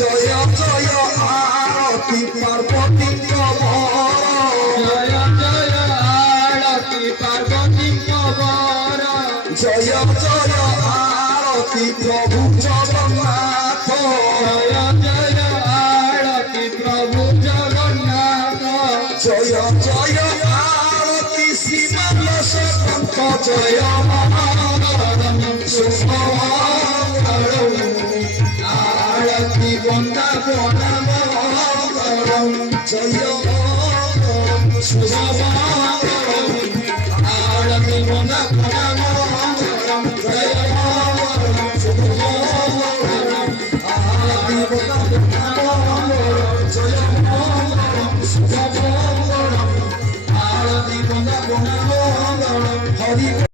জয় জয় আরতি পার্বতী জয় জয় আরতি পার্বতী কবর জয় জয় আরতি প্রভু জগন্নাথ জয় জয় আরতি প্রভু জগন্নাথ জয় জয় আরতি শ্রীমান সন্ত জয় মহানন্দন শুভমঙ্গলম আরতি বন্দাবনা মঙ্গলম জয় শুভমঙ্গলম আরতি বন্দাবনা মঙ্গলম জয় মঙ্গলম শুভমঙ্গলম আরতি বন্দাবনা মঙ্গলম জয় মঙ্গলম শুভমঙ্গলম আরতি বন্দাবনা মঙ্গলম হরি